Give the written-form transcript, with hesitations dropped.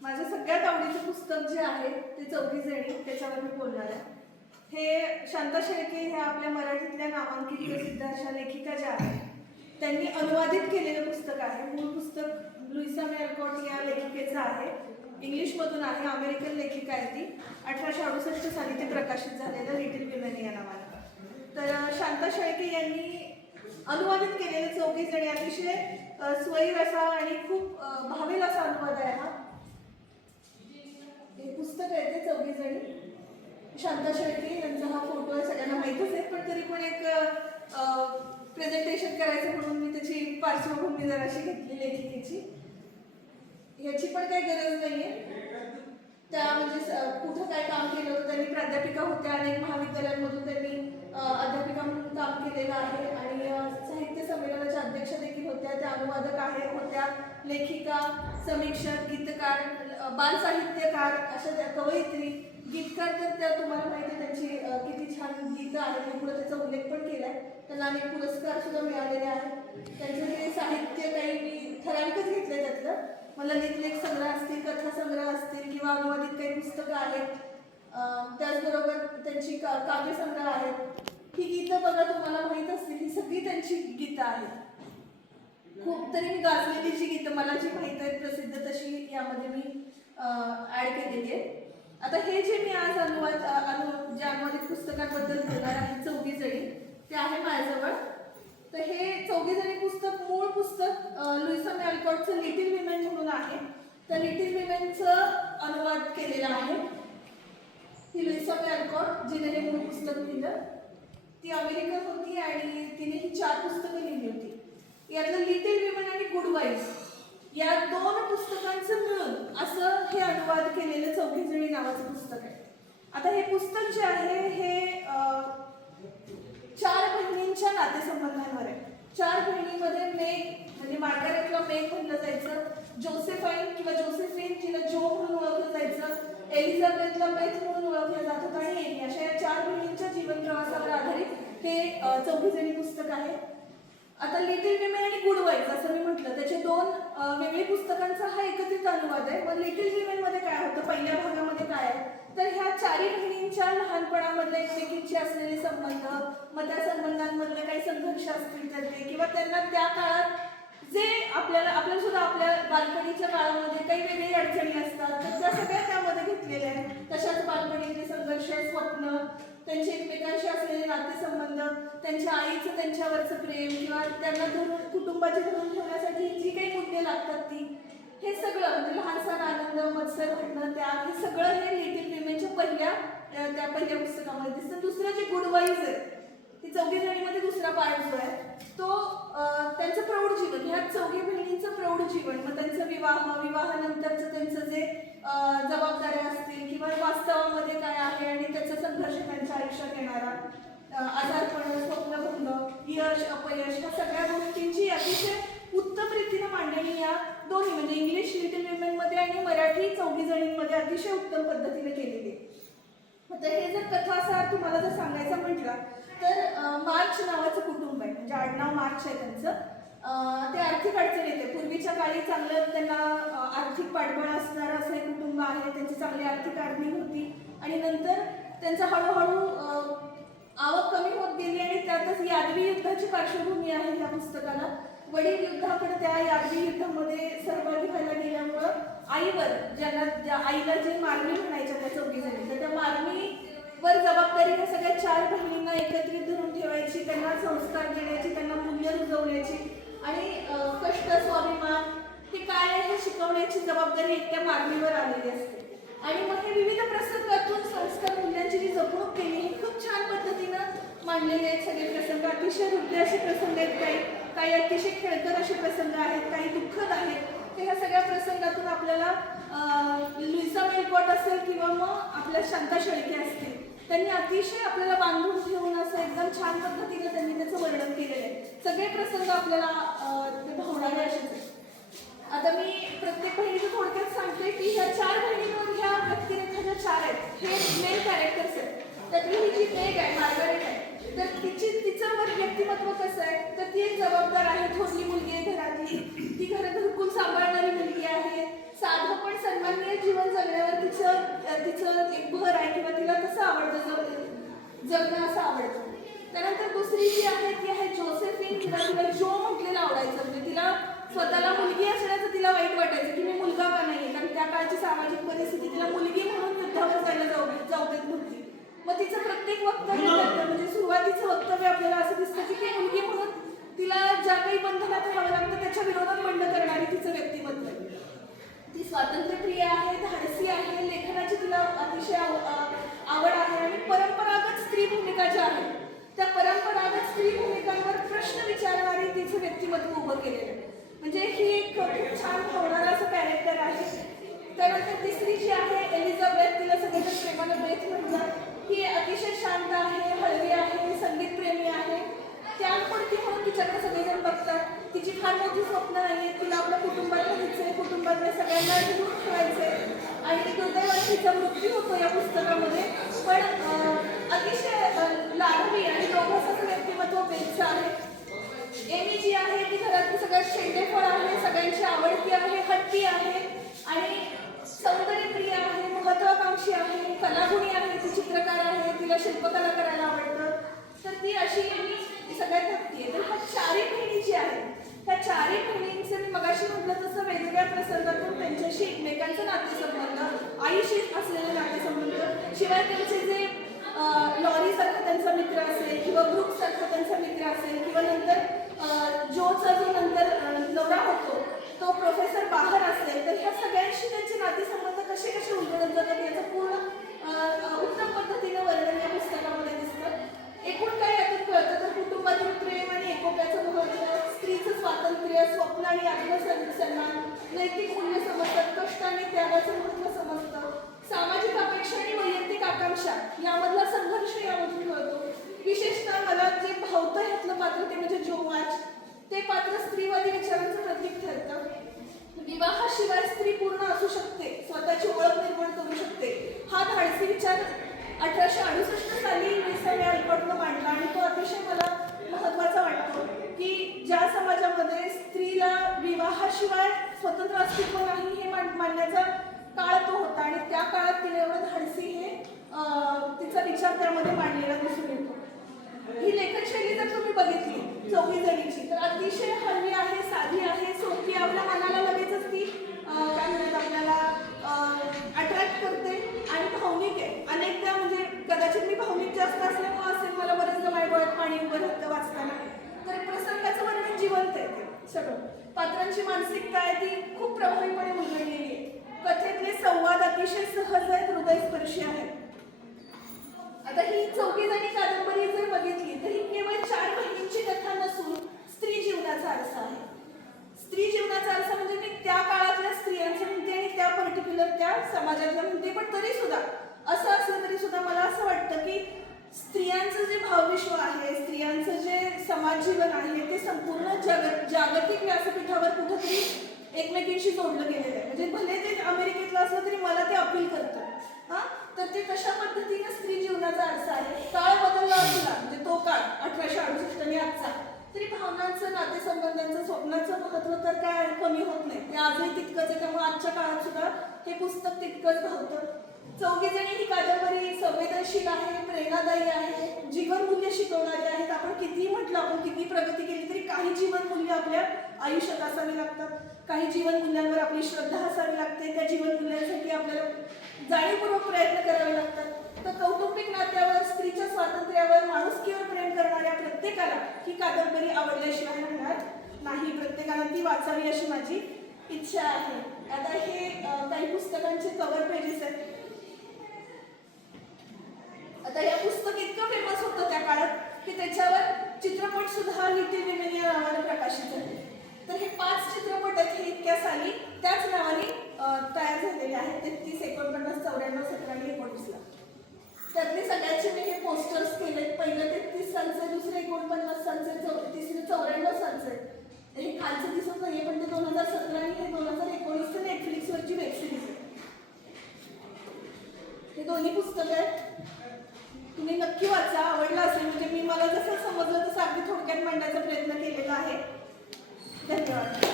माझं सगळ्यात आवडीचं पुस्तक जे आहे ते चौघी जणी, त्याच्यावर मी बोलणार आहे. हे शांता शेळके ह्या आपल्या मराठीतल्या नामांकित प्रसिद्ध अशा लेखिका ज्या आहेत त्यांनी अनुवादित केलेलं पुस्तक आहे. मूळ पुस्तक लुईसा मे अल्कॉट या लेखिकेचं आहे. इंग्लिशमधून आहे. अमेरिकन लेखिका आहे ती. 1868 साली ते प्रकाशित झालेलं लिटिल विमेन या नावानं. तर शांता शेळके यांनी अनुवादित केलेले चौघी जणी अतिशय स्वैर असा आणि खूप भावेल असा अनुवाद आहे हा. हे पुस्तक आहे ते चौघी जणी. शांता शेळके यांचा हा फोटो आहे, सगळ्यांना माहीतच आहे, पण तरी पण एक प्रेझेंटेशन करायचं म्हणून मी त्याची पार्श्वभूमी जराशी घेतली लेखिकेची. ह्याची पण काही गरज नाहीये. त्या म्हणजे कुठं काय काम केलं होतं, त्यांनी प्राध्यापिका होत्या, अनेक महाविद्यालयांमधून त्यांनी अध्यापिका म्हणून काम केलेलं आहे आणि साहित्य संमेलनाच्या अध्यक्ष देखील होत्या. त्या अनुवादक होत्या, लेखिका, समीक्षक, गीतकार, बालसाहित्यकार, अशा त्या कवयित्री, गीतकार. तर त्या तुम्हाला माहिती आहे त्यांची किती छान गीतं आहेत. मी पुढे त्याचा उल्लेख पण केला आहे. त्यांना अनेक पुरस्कार सुद्धा मिळालेले आहेत. त्यांचं हे साहित्य काही मी ठराविकच घेतलंय त्यातलं. मला ललितलेख संग्रह असतील, कथा संग्रह असतील किंवा अनुवादित काही पुस्तकं आहेत. त्याचबरोबर त्यांची काव्यसंग्रह आहेत. ही गीतं बघा, तुम्हाला माहीत असतील, ही सगळी त्यांची गीतं आहेत. खूप तरी मी गाजलेली जी गीतं मला जी माहीत आहेत प्रसिद्ध तशी यामध्ये मी ॲड केलेली आहे. आता हे जे मी आज ज्या अनुवादित पुस्तकांबद्दल बोलणार आहे चौघी जणी, ते आहे माझ्याजवळ. तर हे चौघी जणी पुस्तक, मूळ पुस्तक लुईसा मे अल्कॉटचं लिटिल विमेन म्हणून आहे. तर लिटिल विमेनचं अनुवाद केलेला आहे. ही लुईसा मे अल्कॉट जिने हे मूळ पुस्तक लिहिलं, ती अमेरिकन होती आणि तिने ही 4 पुस्तकं लिहिली होती. यातलं लिटिल विमेन आणि गुड वाईफ या 2 पुस्तकांचं मिळून असं हे अनुवाद केलेलं चौघी जणी नावाचं पुस्तक आहे. आता हे पुस्तक जे आहे हे 4 बहिणींच्या नातेसंबंधांवर आहे. 4 बहिणींमध्ये मेग म्हणजे मार्गारेटला मेग म्हणलं जायचं, जोसेफाईन किंवा जोसेफिन जिला जो म्हणून ओळखलं जायचं, एलिझाबेथला बेथ म्हणून ओळखलं जात होतं आणि एमी, अशा या 4 बहिणींच्या जीवन प्रवासावर आधारित हे चौघी जणी पुस्तक आहे. आता लिटिल विमेन आणि गुड वाईफ असं मी म्हटलं, त्याचे 2 वेगळी पुस्तकांचा हा एकत्रित अनुवाद आहे. मग लिटिल विमेन मध्ये काय होतं, पहिल्या भागामध्ये काय आहे तर ह्या 4 बहिणींच्या लहानपणामधले एकमेकींचे असलेले संबंध, मग त्या संबंधांमधले काही संघर्ष असतील तर ते, किंवा त्यांना त्या काळात जे आपल्याला सुद्धा आपल्या बालपणीच्या काळामध्ये काही वेगळी अडचणी असतात तर त्या सगळ्या त्यामध्ये घेतलेल्या आहेत. तशाच बालपणीचे संघर्ष, स्वप्न, त्यांचे एकमेकांशी असलेले नातेसंबंध, त्यांच्या आईचं त्यांच्यावरचं प्रेम किंवा त्यांना धरून कुटुंबाचे धरून ठेवण्यासाठी जी काही मुद्दे लागतात ती, हे सगळं म्हणजे लहानसहान आनंद, मत्सर, भांडणं, त्याग, हे सगळं हे लिटिल विमेनच्या पहिल्या पुस्तकामध्ये दिसतं. दुसरं जे गुड वाईफ आहे, ही चौघी जणीमध्ये दुसरा पार्ट जो आहे तो त्यांचं प्रौढ जीवन, ह्या चौघी बहिणींचं प्रौढ जीवन, मग त्यांचं विवाहानंतरचं त्यांचं जे जबाबदाऱ्या असतील किंवा वास्तवामध्ये काय आहे आणि त्याचा संघर्ष त्यांच्या आयुष्यात येणारा, आजारपण, स्वप्नभंग, यश, अपयश, ह्या सगळ्या गोष्टींची अतिशय उत्तम रीतीने मांडणी या दोन्ही म्हणजे इंग्लिश लिटिल विमेन मध्ये आणि मराठी चौघी जणींमध्ये अतिशय उत्तम पद्धतीने केलेली आहे. तर हे जर कथासार तुम्हाला जर सांगायचं म्हटलं तर मार्च नावाचं कुटुंब आहे, म्हणजे आडनाव मार्च आहे त्यांचं. ते आर्थिक अडचण येते. पूर्वीच्या काळी चांगलं त्यांना आर्थिक पाठबळ असणारं असं एक कुटुंब आहे. त्यांची चांगली आर्थिक अर्निंग होती आणि नंतर त्यांचं हळूहळू आवक कमी होत गेली आणि त्यातच यादवी युद्धाची पार्श्वभूमी आहे ह्या पुस्तकाला. वडील युद्धाकडे त्या यादवी युद्धामध्ये सहभागी व्हायला गेल्यामुळं आईवर, ज्या आईला जे मारणी म्हणायच्या त्या चौघी जणी, तर त्या मारणीवर जबाबदारी ह्या सगळ्या 4 बहिणींना एकत्रित धरून ठेवायची, त्यांना संस्कार देण्याची, त्यांना मूल्य रुजवण्याची आणि कष्ट, स्वाभिमान हे काय आहे हे शिकवण्याची जबाबदारी एकट्या मारणीवर आलेली असते. आणि मग हे विविध प्रसंगातून संस्कार मूल्यांची जी जपणूक केली हे खूप छान पद्धतीनं मांडलेले आहेत. सगळे प्रसंग अतिशय हृदय असे प्रसंग आहेत, काही अतिशय खेळकर असे प्रसंग आहेत, काही दुःखद आहेत. तर ह्या सगळ्या प्रसंगातून आपल्याला लुईसा मे अल्कॉट असेल किंवा मग आपल्या शांता शेळके असतील, त्यांनी अतिशय आपल्याला बांधून ठेवून असं एकदम छान पद्धतीने त्यांनी त्याचं वर्णन केलेलं आहे. सगळे प्रसंग आपल्याला ते भावणारे असेच आहेत. आता मी प्रत्येक बहिणीचं थोडक्यात सांगते की ह्या 4 बहिणींमध्ये ह्या व्यक्तिरेखा ज्या 4 आहेत हे मेन कॅरेक्टर्स आहेत. त्यातली ही जी मेग आहे, मार्गारेट आहे, तर तिचं व्यक्तिमत्व कसं आहे तर ती एक जबाबदार आहे, थोरली मुलगी आहे घरातली, ती घरात घरकुल सांभाळणारी मुलगी आहे, साधं पण सन्माननीय जीवन जगण्यावर तिचं एक भर आहे किंवा तिला तसं आवडतं, जगणं असं आवडतं. त्यानंतर दुसरी जी आहे ती आहे जोसेफिन किंवा तिला जो म्हटलेलं आवडायचं. म्हणजे तिला स्वतःला मुलगी असण्याचं तिला वाईट वाटायचं की मी मुलगा का नाहीये, कारण त्या काळची सामाजिक परिस्थिती तिला मुलगी म्हणून युद्धावर जायला जाऊ देत नव्हती. मग तिचं प्रत्येक वक्तव्य म्हणजे सुरुवातीचं वक्तव्य आपल्याला असं दिसतं की ती मुलगी म्हणून तिला ज्या काही बंधनात राहावं लागतं त्याच्या विरोधात बंड करणारी तिचं व्यक्तिमत्व. ती स्वातंत्र्यप्रिय आहे, धाडसी आहे, लेखनाची तिला अतिशय आवड आहे आणि परंपरागत स्त्री भूमिका ज्या आहेत त्या परंपरागत स्त्री भूमिकांवर प्रश्न विचारणारी तिचं व्यक्तिमत्व उभं केलेलं आहे. म्हणजे ही एक खूप छान भावणारं असं कॅरेक्टर आहे. त्यानंतर तिसरी जी आहे एलिझाबेथ, तिला सगळेजण प्रेमानं बेथ म्हणतात. ही अतिशय शांत आहे, हळवी आहे, संगीतप्रेमी आहे. त्यामुळे म्हणून तिच्याकडे सगळेजण बघतात. तिची फार मोठी स्वप्न नाहीये, तिला आपल्या कुटुंबात राहायचंय, कुटुंबातल्या सगळ्यांना घेऊन ठेवायचंय आणि दुर्दैवाने तिचा मृत्यू होतो या पुस्तकामध्ये. पण अतिशय लाडवी आणि दोघंच असं व्यक्तिमत्व बेथचं आहे. एमी जी आहे ती घरातली सगळ्यात शेंडेफळ आहे, सगळ्यांची आवडती आहे, हट्टी आहे आणि सौंदर्यप्रिय आहे, महत्वाकांक्षी आहे, कलागुणी आहे, ती चित्रकार आहे, तिला शिल्पकला करायला आवडतं. तर ती अशी सगळ्यात हट्टी आहे. तर ह्या चारही बहिणी जी आहेत त्या चारही बहिणींचं मी मगाशी म्हटलं तसं वेगवेगळ्या प्रसंगातून त्यांच्याशी एकमेकांचं नातेसंबंध, आईशी असलेले नातेसंबंध, शिवाय त्यांचे जे लॉरी सारखा त्यांचा मित्र असेल किंवा ब्रुक सारखा त्यांचा मित्र असेल किंवा नंतर जोचा जो नंतर नवरा होतो तो प्रोफेसर बाहर असेल, तर ह्या सगळ्यांशी त्यांचे नातेसंबंध कसे कसे उलगडत जातात याचं पूर्ण उत्तम पद्धतीने वर्णन या पुस्तकामध्ये दिसतं. एकूण काय यातून कळतं तर कुटुंबातील प्रेम आणि एकोप्याचं महत्त्व, स्त्रीचं स्वातंत्र्य, स्वप्न आणि आत्मसन्मान, नैतिक मूल्य समजतात, कष्ट आणि त्यागाचं महत्त्व समजतं, सामाजिक अपेक्षा आणि वैयक्तिक आकांक्षा यामधला संघर्ष यामधून कळतो. विशेषतः मला जे भावतं ह्यातलं पात्र ते म्हणजे जोवाच, ते पात्र स्त्रीवादी विचारांचं प्रतीक ठरतं. विवाहाशिवाय स्त्री पूर्ण असू शकते, स्वतःची ओळख निर्माण करू शकते, हा धाडसी विचार 1868 साली विल्सन ऑल्कॉटनं मांडला आणि तो अतिशय मला महत्त्वाचा वाटतो की ज्या समाजामध्ये स्त्रीला विवाहाशिवाय स्वतंत्र अस्तित्व नाही हे मांडण्याचा काळ तो होता आणि त्या काळात तिने एवढं धाडसी हे तिचा विचार त्यामध्ये मांडलेला दिसून येतो. ही लेखनशैली जर तुम्ही बघितली चौघी जणीची तर अतिशय हलवी आहे, साधी आहे, सोपी, आपल्या मनाला लगेचच ती काय म्हणतात आपल्याला अट्रॅक्ट करते आणि भावनिक आहे. अनेकदा म्हणजे कदाचित मी भावनिक जास्त असल्यामुळे असेल मला बरेचदा माझ्या डोळ्यात पाणी उभं राहतं वाचताना. तर प्रसंगाचं वर्णन जिवंत आहे ते सगळं. पात्रांची मानसिकता आहे ती खूप प्रभावीपणे उलगडलेली आहे. कथेतले संवाद अतिशय सहज आहेत, हृदयस्पर्शी आहेत. आता ही चौघी जणी कादंबरी जर बघितली तर ही केवळ 4 बहिणींची कथा नसून स्त्री जीवनाचा आरसा आहे. स्त्री जीवनाचा आरसा म्हणजे मी त्या काळातल्या स्त्रियांचं म्हणते आणि त्या पर्टिक्युलर त्या समाजातल्या म्हणते, पण तरी सुद्धा असं असलं तरी सुद्धा मला असं वाटतं की स्त्रियांचं जे भावविश्व आहे, स्त्रियांचं जे समाज जीवन आहे ते संपूर्ण जागतिक व्यासपीठावर कुठंतरी एकमेकींशी जोडलं गेलेलं आहे. म्हणजे भले ते अमेरिकेतलं असलं तरी मला ते अपील करतं. तर ते कशा पद्धतीने स्त्री जीवनाचा आरसा आहे. काळ बदलला असला म्हणजे तो काळ 1868 आणि आजचा, तरी भावनांचं, नातेसंबंधांचं, स्वप्नाचं महत्त्व तर काय कमी होत नाही. ते आजही तितकंच आहे. त्यामुळे आजच्या काळात सुद्धा हे पुस्तक तितकंच भावतं. चौघीजणी ही कादंबरी संवेदनशील आहे, प्रेरणादायी आहे, जीवनमूल्य शिकवणारी आहेत. आपण कितीही म्हटलं, आपण किती प्रगती केली तरी काही जीवनमूल्य आपल्या आयुष्यात असावी लागतात. काही जीवनमूल्यांवर आपली श्रद्धा असावी लागते. त्या जीवनमूल्यांसाठी आपल्याला जाणीवपूर्वक प्रयत्न करावे लागतात. तर कौटुंबिक नात्यावर, स्त्रीच्या स्वातंत्र्यावर, माणुसकीवर प्रेम करणाऱ्या प्रत्येकाला ही कादंबरी आवडल्याशिवाय राहणार नाही. प्रत्येकाला ती वाचावी अशी माझी इच्छा आहे. आता हे काही पुस्तकांचे कव्हर पेजेस आहेत. आता या पुस्तक इतकं फेमस होतं त्या काळात की त्याच्यावर चित्रपट सुद्धा लिटिल विमेन या नावाने प्रकाशित झाले. तर हे 5 चित्रपट आहेत हे इतक्या साली त्याच नावाने तयार झालेले आहेत. 33, 49, 94, 17 आणि 19ला. त्यातले सगळ्यांचे मी हे पोस्टर्स केले. पहिलं 33 सालचे, दुसरे 49 सालचे, तिसरे 94 सालचे. हे खालचं दिसत नाहीये पण ते 2017 आणि हे 2019 नेटफ्लिक्सवरची वेबसिरीज आहे. हे दोन्ही पुस्तकं आहेत. तुम्ही नक्की वाचा, आवडला असेल. म्हणजे मी मला जसं समजलं तसं अगदी थोडक्यात मांडण्याचा प्रयत्न केलेला आहे. धन्यवाद.